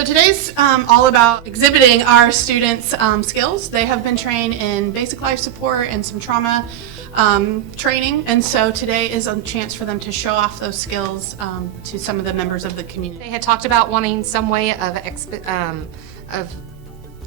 So today's all about exhibiting our students' skills. They have been trained in basic life support and some trauma training, and so today is a chance for them to show off those skills to some of the members of the community. They had talked about wanting some way of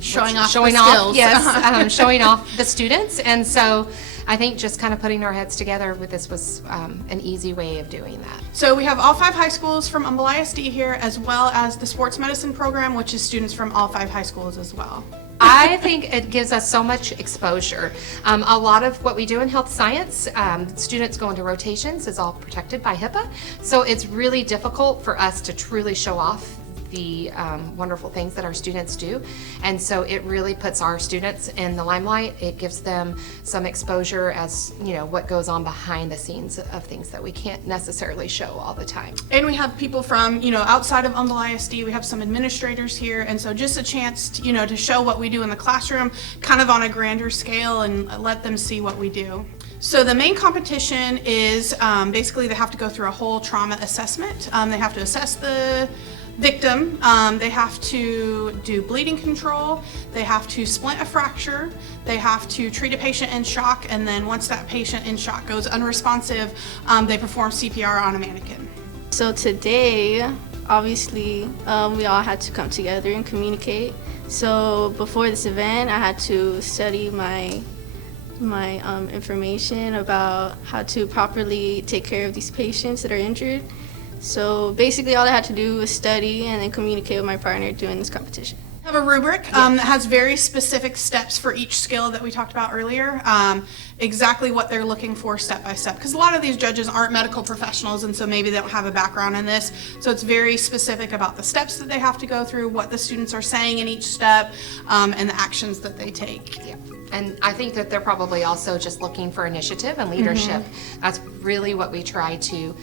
Showing off skills. Yes, showing off the students, and so I think just kind of putting our heads together with this was an easy way of doing that. So we have all 5 high schools from Humble ISD here, as well as the sports medicine program, which is students from all 5 high schools as well. I think it gives us so much exposure. A lot of what we do in health science, students go into rotations, is all protected by HIPAA, so it's really difficult for us to truly show off the wonderful things that our students do, and so it really puts our students in the limelight. It gives them some exposure as, you know, what goes on behind the scenes of things that we can't necessarily show all the time. And we have people from, you know, outside of Humble ISD. We have some administrators here, and so just a chance to, you know, to show what we do in the classroom kind of on a grander scale and let them see what we do. So the main competition is basically they have to go through a whole trauma assessment. They have to assess the victim, they have to do bleeding control, they have to splint a fracture, they have to treat a patient in shock, and then once that patient in shock goes unresponsive, they perform CPR on a mannequin. So today, obviously, we all had to come together and communicate. So before this event, I had to study my information about how to properly take care of these patients that are injured. So basically all I had to do was study and then communicate with my partner during this competition. I have a rubric that has very specific steps for each skill that we talked about earlier, exactly what they're looking for step by step, because a lot of these judges aren't medical professionals, and so maybe they don't have a background in this, so it's very specific about the steps that they have to go through, what the students are saying in each step, and the actions that they take. Yeah. And I think that they're probably also just looking for initiative and leadership. That's really what we try to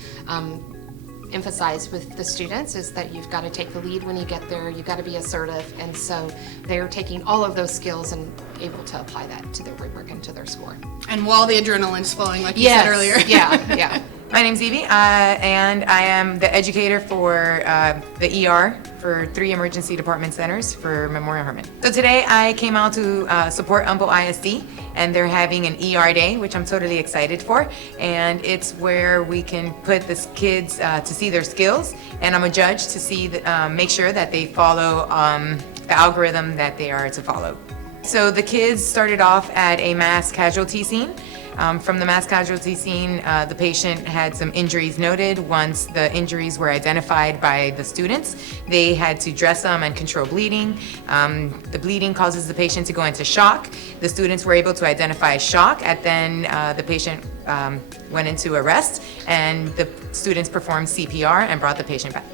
emphasize with the students, is that you've got to take the lead when you get there, you've got to be assertive, and so they're taking all of those skills and able to apply that to their rubric and to their score. And while the adrenaline's flowing, like you said earlier. Yeah. My name's Evie, and I am the educator for the ER for 3 emergency department centers for Memorial Hermann. So today I came out to support Humble ISD, and they're having an ER day, which I'm totally excited for, and it's where we can put the kids to see their skills, and I'm a judge to see make sure that they follow the algorithm that they are to follow. So the kids started off at a mass casualty scene. From the mass casualty scene, the patient had some injuries noted. Once the injuries were identified by the students, they had to dress them and control bleeding. The bleeding causes the patient to go into shock. The students were able to identify shock, and then the patient went into arrest, and the students performed CPR and brought the patient back.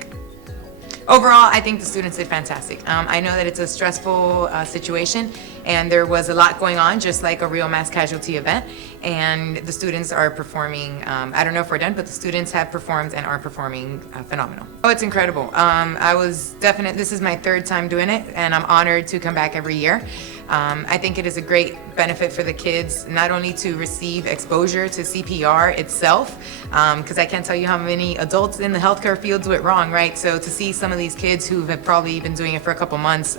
Overall, I think the students did fantastic. I know that it's a stressful situation, and there was a lot going on, just like a real mass casualty event, and the students are performing, I don't know if we're done, but the students have performed and are performing phenomenal. Oh, it's incredible. This is my 3rd time doing it, and I'm honored to come back every year. I think it is a great benefit for the kids, not only to receive exposure to CPR itself, because I can't tell you how many adults in the healthcare fields went wrong, right? So to see some of these kids who have probably been doing it for a couple months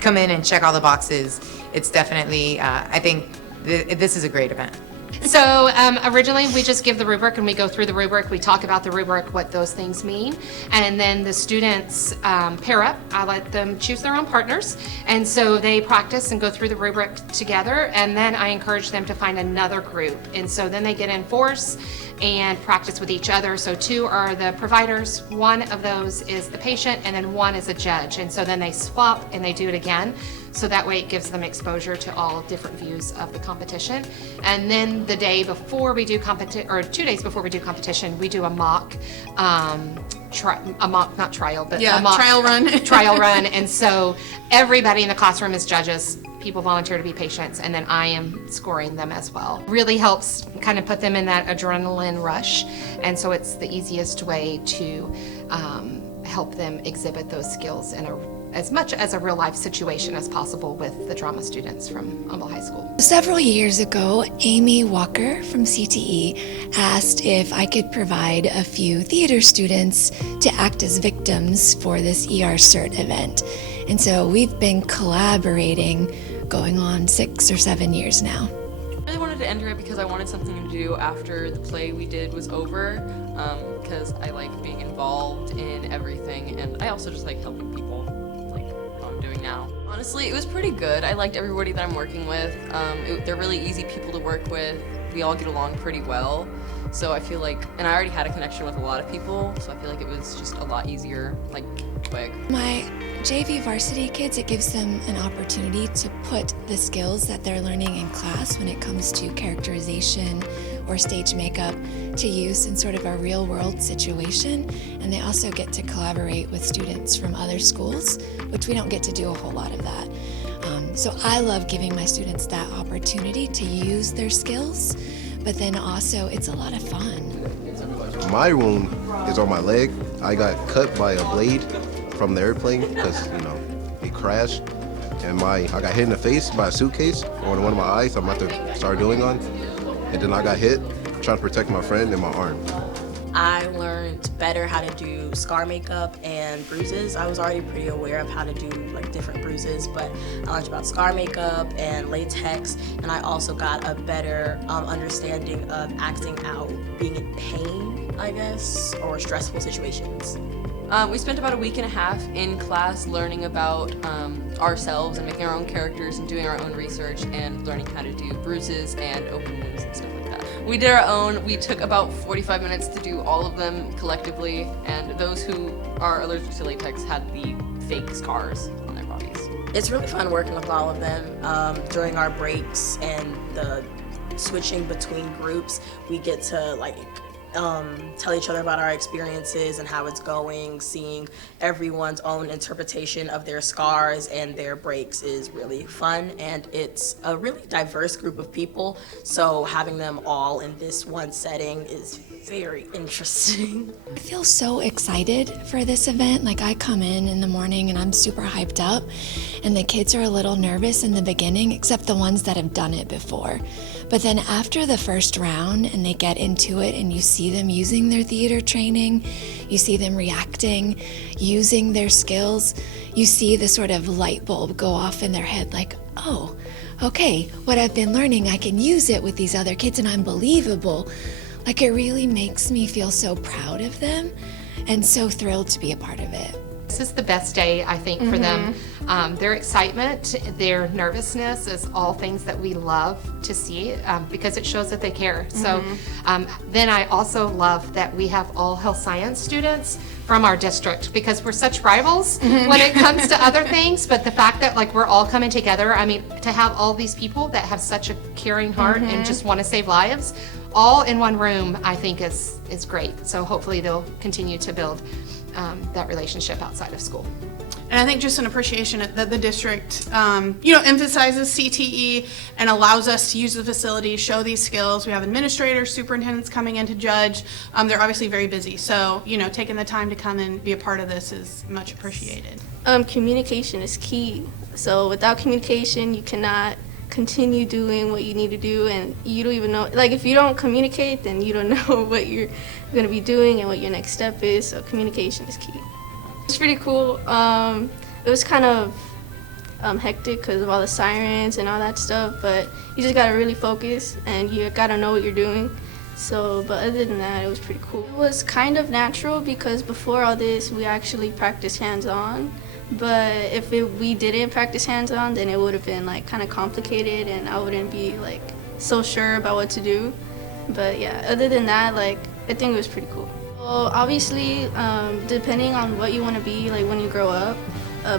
come in and check all the boxes, it's definitely, I think this is a great event. So originally we just give the rubric and we go through the rubric, we talk about the rubric, what those things mean, and then the students pair up. I let them choose their own partners, and so they practice and go through the rubric together, and then I encourage them to find another group, and so then they get in force and practice with each other. So 2 are the providers, 1 of those is the patient, and then 1 is a judge, and so then they swap and they do it again. So that way it gives them exposure to all different views of the competition. And then the day before we do 2 days before we do competition, we do a mock, not trial, but a mock trial run. Trial run. And so everybody in the classroom is judges. People volunteer to be patients, and then I am scoring them as well. Really helps kind of put them in that adrenaline rush, and so it's the easiest way to help them exhibit those skills in as much as a real life situation as possible with the drama students from Humboldt High School. Several years ago, Amy Walker from CTE asked if I could provide a few theater students to act as victims for this ER CERT event. And so we've been collaborating going on 6 or 7 years now. I really wanted to enter it because I wanted something to do after the play we did was over, because I like being involved in everything, and I also just like helping people, like what I'm doing now. Honestly, it was pretty good. I liked everybody that I'm working with. They're really easy people to work with. We all get along pretty well, so I feel like, and I already had a connection with a lot of people, so I feel like it was just a lot easier, like quick. My JV varsity kids, it gives them an opportunity to put the skills that they're learning in class when it comes to characterization or stage makeup to use in sort of a real world situation. And they also get to collaborate with students from other schools, which we don't get to do a whole lot of that. So I love giving my students that opportunity to use their skills, but then also it's a lot of fun. My wound is on my leg. I got cut by a blade from the airplane because, it crashed. And I got hit in the face by a suitcase on one of my eyes. I'm about to start doing on. And then I got hit trying to protect my friend in my arm. I learned better how to do scar makeup and bruises. I was already pretty aware of how to do like different bruises, but I learned about scar makeup and latex, and I also got a better understanding of acting out being in pain, I guess, or stressful situations. We spent about a week and a half in class learning about ourselves and making our own characters and doing our own research and learning how to do bruises and open wounds and stuff like that. We did our own. We took about 45 minutes to do all of them collectively, and those who are allergic to latex had the fake scars on their bodies. It's really fun working with all of them. During our breaks and the switching between groups, we get to tell each other about our experiences and how it's going. Seeing everyone's own interpretation of their scars and their breaks is really fun, and it's a really diverse group of people, so having them all in this one setting is very interesting. I feel so excited for this event. Like, I come in the morning and I'm super hyped up, and the kids are a little nervous in the beginning, except the ones that have done it before. But then after the first round and they get into it and you see them using their theater training, you see them reacting, using their skills, you see the sort of light bulb go off in their head like, oh, okay, what I've been learning, I can use it with these other kids and I'm believable. Like, it really makes me feel so proud of them and so thrilled to be a part of it. This is the best day, I think, for them. Their excitement, their nervousness is all things that we love to see because it shows that they care. So then I also love that we have all health science students from our district because we're such rivals when it comes to other things. But the fact that we're all coming together, I mean, to have all these people that have such a caring heart and just want to save lives all in one room, I think is great. So hopefully they'll continue to build that relationship outside of school. And I think just an appreciation that the district, emphasizes CTE and allows us to use the facility, show these skills. We have administrators, superintendents coming in to judge. They're obviously very busy, so taking the time to come and be a part of this is much appreciated. Communication is key. So without communication, you cannot continue doing what you need to do, and you don't even know, if you don't communicate, then you don't know what you're going to be doing and what your next step is. So communication is key. It's pretty cool. It was kind of hectic because of all the sirens and all that stuff, but you just got to really focus and you got to know what you're doing. So, but other than that, it was pretty cool. It was kind of natural because before all this, we actually practiced hands-on. But if we didn't practice hands-on, then it would have been kind of complicated and I wouldn't be so sure about what to do. But yeah, other than that, I think it was pretty cool. Well, obviously, depending on what you want to be when you grow up,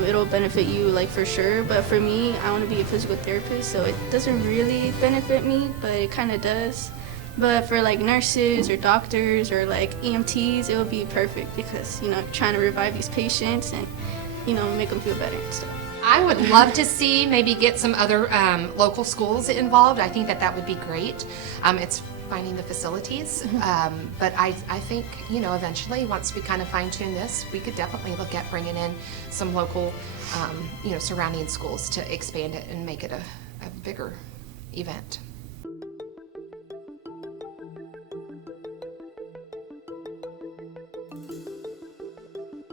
it'll benefit you for sure. But for me, I want to be a physical therapist, so it doesn't really benefit me, but it kind of does. But for nurses or doctors or EMTs, it would be perfect because trying to revive these patients and make them feel better and stuff. I would love to see maybe get some other local schools involved. I think that would be great. It's finding the facilities. But I think, you know, eventually, once we kind of fine tune this, we could definitely look at bringing in some local, you know, surrounding schools to expand it and make it a bigger event.